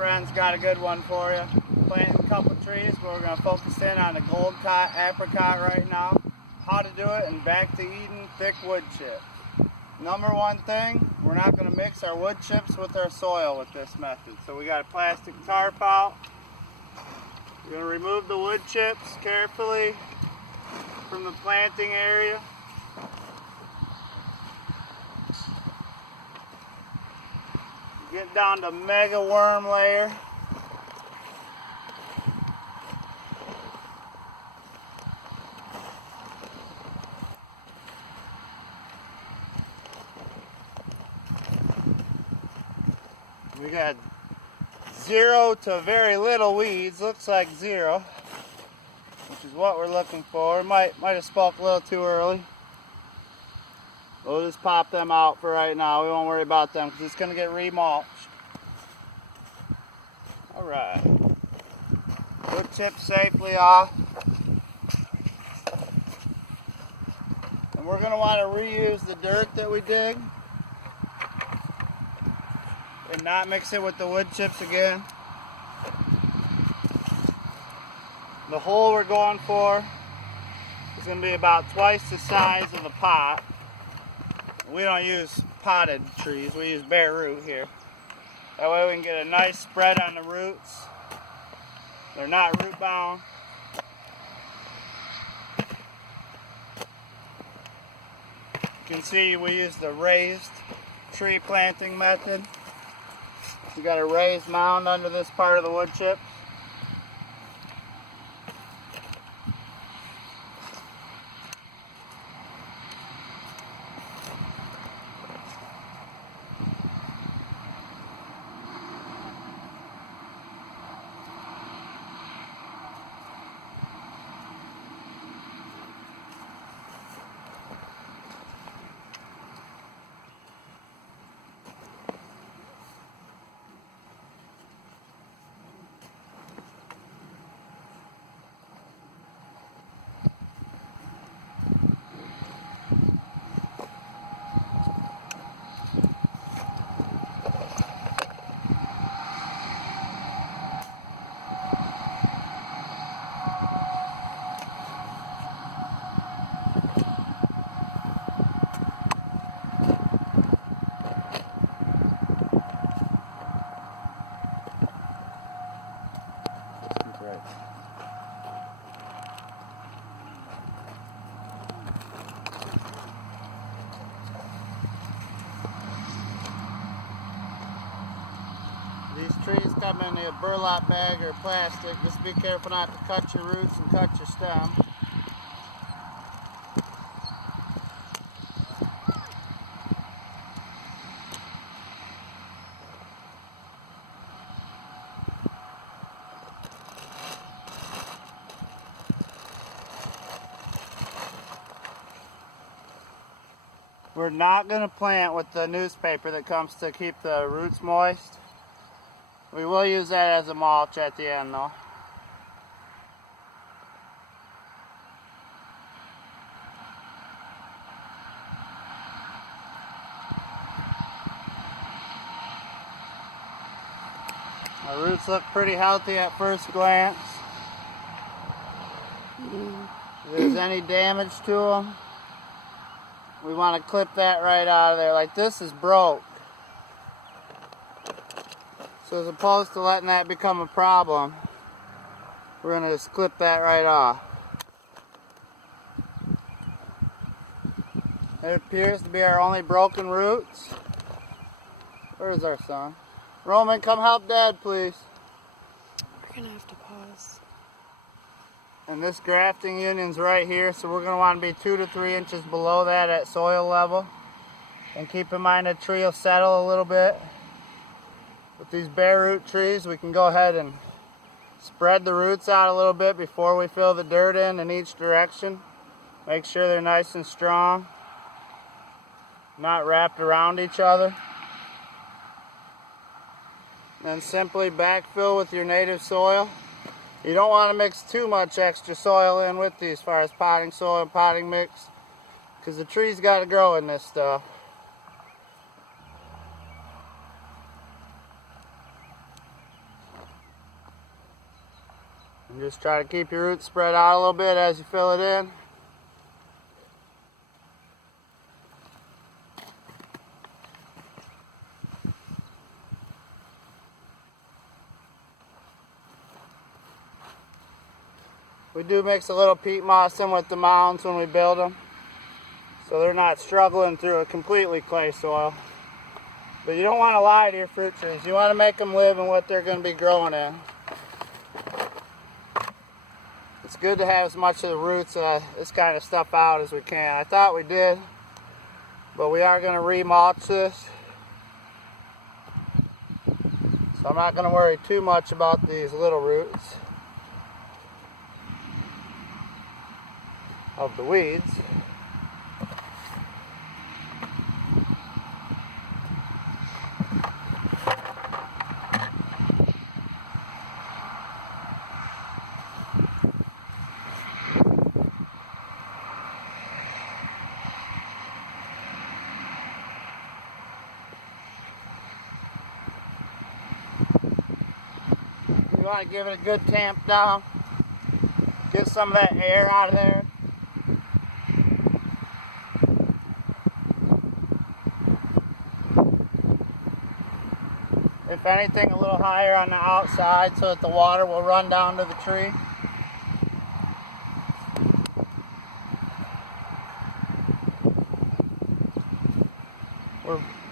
friends, got a good one for you. Planting a couple trees, but we're going to focus in on the gold apricot right now. How to do it, and back to eating thick wood chips. Number one thing, we're not going to mix our wood chips with our soil with this method. So we got a plastic tarp out. We're going to remove the wood chips carefully from the planting area. Get down to mega worm layer. We got 0 to very little weeds, looks like 0, which is what we're looking for. Might have spoke a little too early. We'll just pop them out for right now. We won't worry about them because it's going to get remulched. Alright. Wood chips safely off. And we're going to want to reuse the dirt that we dig and not mix it with the wood chips again. The hole we're going for is going to be about twice the size of the pot. We don't use potted trees, we use bare root here. That way we can get a nice spread on the roots. They're not root bound. You can see we use the raised tree planting method. We got a raised mound under this part of the wood chips. These trees come in a burlap bag or plastic. Just be careful not to cut your roots and cut your stem. We're not going to plant with the newspaper that comes to keep the roots moist. We will use that as a mulch at the end though. Our roots look pretty healthy at first glance. If there's any damage to them, we want to clip that right out of there. Like this is broke. So as opposed to letting that become a problem, we're going to just clip that right off. It appears to be our only broken roots. Where's our son? Roman, come help Dad, please. We're going to have to pause. And this grafting union's right here, so we're going to want to be 2 to 3 inches below that at soil level. And keep in mind the tree will settle a little bit. With these bare root trees, we can go ahead and spread the roots out a little bit before we fill the dirt in each direction. Make sure they're nice and strong, not wrapped around each other. Then simply backfill with your native soil. You don't want to mix too much extra soil in with these as far as potting soil and potting mix, because the tree's got to grow in this stuff. And just try to keep your roots spread out a little bit as you fill it in. We do mix a little peat moss in with the mounds when we build them, so they're not struggling through a completely clay soil. But you don't want to lie to your fruit trees. You want to make them live in what they're going to be growing in. It's good to have as much of the roots of this kind of stuff out as we can. I thought we did, but we are going to remulch this. So I'm not going to worry too much about these little roots of the weeds. You want to give it a good tamp down. Get some of that air out of there. If anything, a little higher on the outside so that the water will run down to the tree.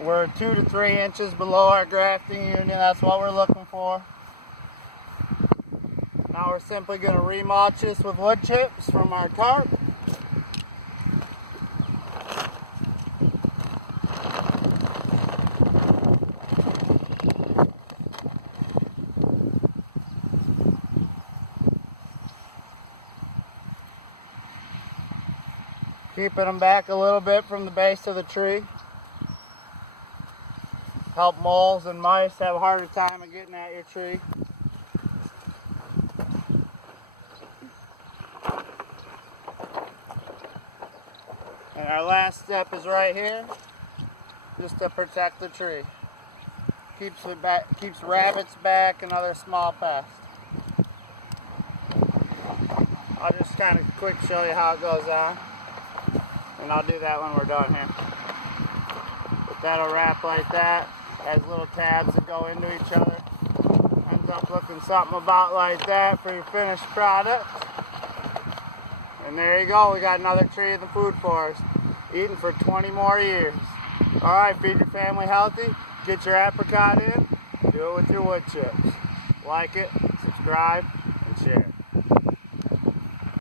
We're 2 to 3 inches below our grafting union. That's what we're looking for. Now we're simply going to remulch this with wood chips from our tarp. Keeping them back a little bit from the base of the tree. Help moles and mice have a harder time of getting at your tree. And our last step is right here, just to protect the tree. Keeps rabbits back and other small pests. I'll just kind of quick show you how it goes on. And I'll do that when we're done here. But that'll wrap like that. Has little tabs that go into each other. Ends up looking something about like that for your finished product. And there you go. We got another tree in the food forest. Eating for 20 more years. Alright, feed your family healthy. Get your apricot in. Do it with your wood chips. Like it, subscribe, and share.